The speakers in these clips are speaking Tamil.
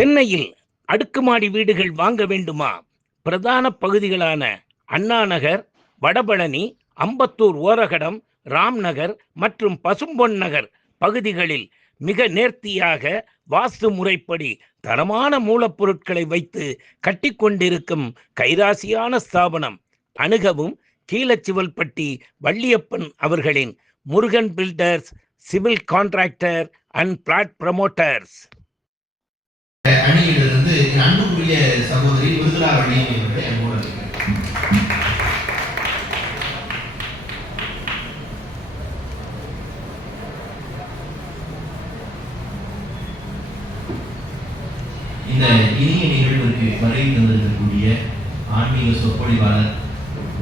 சென்னையில் அடுக்குமாடி வீடுகள் வாங்க வேண்டுமா? பிரதான பகுதிகளான அண்ணா நகர், வடபழனி, அம்பத்தூர் ஓரகடம், ராம்நகர் மற்றும் பசும்பொன் நகர் பகுதிகளில் மிக நேர்த்தியாக வாஸ்து முறைப்படி தரமான மூலப்பொருட்களை வைத்து கட்டிக்கொண்டிருக்கும் கைராசியான ஸ்தாபனம். அணுகவும் கீழச்சிவல்பட்டி வள்ளியப்பன் அவர்களின் Murugan builders, civil contractor and flat promoters. அணியிலிருந்து அன்புக்குரிய சகோதரி மிருதுளா வள்ளியம் அவர்களை அன்போடு இந்த இனிய நிகழ்வுக்கு வரை தந்திருக்கக்கூடிய ஆன்மீக சொற்பொழிவாளர்,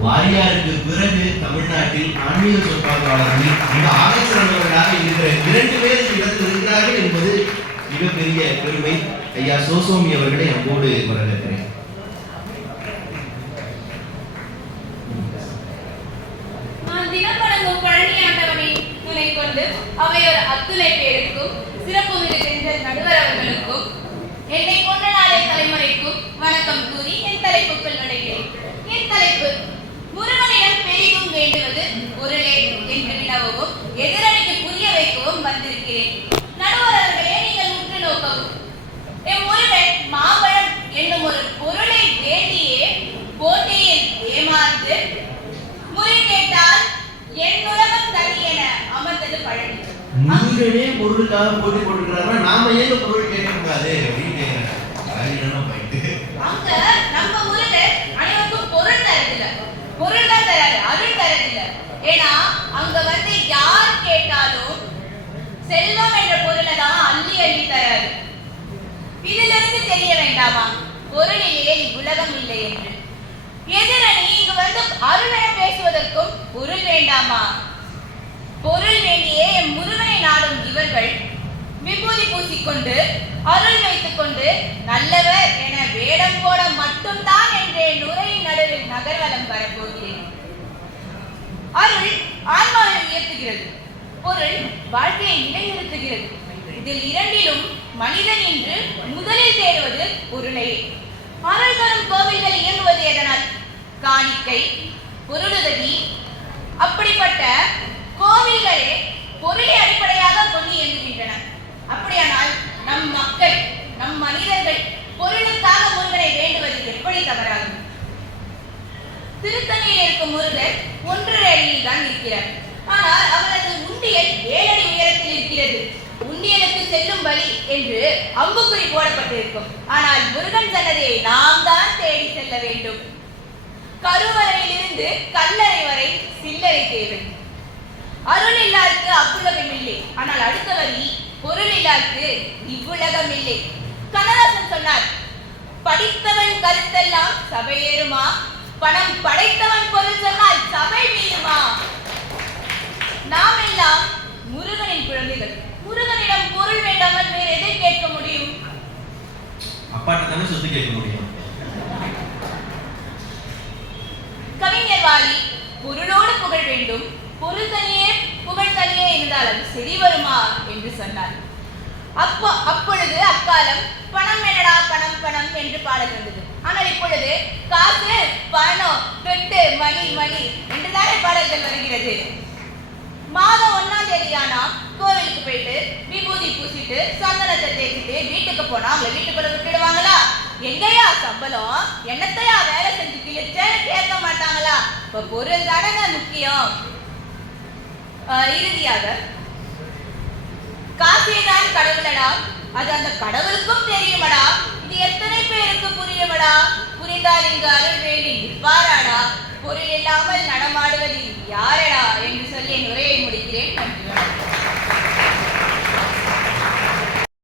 வாரியாருக்கு பிறகு தமிழ்நாட்டில் ஆன்மீக சொற்பொழிவாளர்களில் மிக ஆகச்சிறந்தவர்களாக இருக்கிற 2 பேர் இடத்தில் இருக்கிறார்கள் என்பது மிகப்பெரிய பெருமை. ஐயா சோசோமி அவர்களை அன்போடு வரவேற்கிறேன். தினப்படங்கும் பழனி ஆண்டவனை துணை கொண்டு அவையோர் அத்துணை பேருக்கும் சிறப்பு மிகு சென்ற நடுவர் அவர்களுக்கும் என்னை கொண்ட நாளை தலைமுறைக்கும் வணக்கம் கூறி என் தலைப்புக்குள் நுழைகிறேன். என் தலைப்பு முருகனிடம் பெரிதும் வேண்டுவது பொருளே என்று வினவவும் எதிரணிக்கு புரிய வைக்கவும் வந்திருக்கிறேன். நடுவர் அவர்களே, நீங்கள் உற்று நோக்கவும். என் முருகன் மாம்பழம் என்னும் ஒரு பொருளை வேண்டியே போட்டியில் ஏமாந்து முறை கேட்டால் என் உலகம் தனி என அமர்ந்தது பழனி. முருகனே பொருளுக்காக போட்டி போட்டுக்கிறாரா, நாம ஏன் பொருள் கேட்க கூடாது அப்படின்னு அங்க நம்ம முருகன் அனைவருக்கும் பொருள் தரதில்ல, பொருள் தான் தராது, அருள் தரதில்ல. ஏன்னா அங்க வந்து யார் கேட்டாலும் செல்வம் என்ற பொருளை தான் அள்ளி அள்ளி தராது. இதிலிருந்து தெரிய வேண்டாமா பொருளிலேயே இவ்வுலகம் இல்லை என்று? எதிரணி இங்கு வந்து அருளை பேசுவதற்கும் பொருள் வேண்டாமா? பொருள் வேண்டியே முருகனை நாடும் இவர்கள் விபூதி பூசிக்கொண்டு அருள் வைத்துக் கொண்டு நல்லவர் என வேடம் போட மட்டும்தான் என்றே நுரையின் நடுவில் நகர்வலம் வரப்போகிறேன். அருள் ஆன்மாவை உயர்த்துகிறது, பொருள் வாழ்க்கையை நிலைநிறுத்துகிறது. இதில் இரண்டிலும் மனிதன் என்று முதலில் தேடுவது பொருளை. அருள் தரும் கோவில்கள் இயங்குவது எதனால்? காணிக்கை, பொருளுதவி. அப்படிப்பட்ட கோவில்களே பொருளை அடிப்படையாக கொண்டு இயங்குகின்றன. அப்படியானால் நம் மக்கள், நம் மனிதர்கள் பொருளுக்காக முருகனை வேண்டுவது எப்படி தவறாகும்? திருத்தணியில் இருக்கும் முருகர் 1.5 அடியில் தான் இருக்கிறார். ஆனால் அவரது உண்டியல் 7 அடி உயரத்தில் இருக்கிறது. உண்டியலுக்கு செல்லும் வழி என்று அம்புக்குறி போடப்பட்டிருக்கும். ஆனால் முருகன் சன்னதியை நாம் தான் தேடி செல்ல வேண்டும். கருவறையிலிருந்து கல்லறை வரை சில்லறை தேவை. அருள் இல்லாருக்கு அவ்வுலகம் இல்லை. ஆனால் அடுத்த வரி, பொருள் இல்லாருக்கு இவ்வுலகம் இல்லை. கண்ணதாசன் சொன்னார், படித்தவன் கருத்தெல்லாம் சபையேறுமா, பணம் படைத்தவன் பொருள் சொன்னால் சபை மீறுமா? நாம் எல்லாம் முருகனின் குழந்தைகள். முருகனிடம் பொருள் வேண்டாமல் வேறு எதை கேட்க முடியும்? அப்பாட்ட தானே சொத்து கேட்க முடியும். கவிஞர் வாலி பொருளோடு புகழ் வேண்டும், பொருள் தனியே புகழ் தனியே இருந்தால் அது சரி வருமா என்று சொன்னார். அப்பொழுது அக்காலம் பணம் என்னடா பணம் பணம் என்று பாடல் வந்தது. ஆனால் இப்பொழுது காசு, பணம், பெட்டு, மணி மணி என்றுதானே பாடல்கள் வருகிறது. மாதம் 1ஆம் தேதியானா கோவிலுக்கு போயிட்டு விபூதி பூசிட்டு சந்தனத்தை தேய்ச்சிட்டு வீட்டுக்கு போனா அவங்க வீட்டுக்குள்ள விட்டுடுவாங்களா? எங்கயா சம்பளம், என்னத்தையா வேலை செஞ்சு கிழிச்சேன்னு கேட்க மாட்டாங்களா? இப்ப பொருள் தானே முக்கியம். இறுதியாக காசேதான் கடவுளடா, அது அந்த கடவுளுக்கும் தெரியுமடா, இது எத்தனை பேருக்கு புரியுமடா? புரிந்தால் இங்கு அருள் வேண்டி நிற்பாராடா, பொருள் இல்லாமல் நடமாடுவது யாரடா என்று சொல்லி என் உரையை முடிக்கிறேன். நன்றி.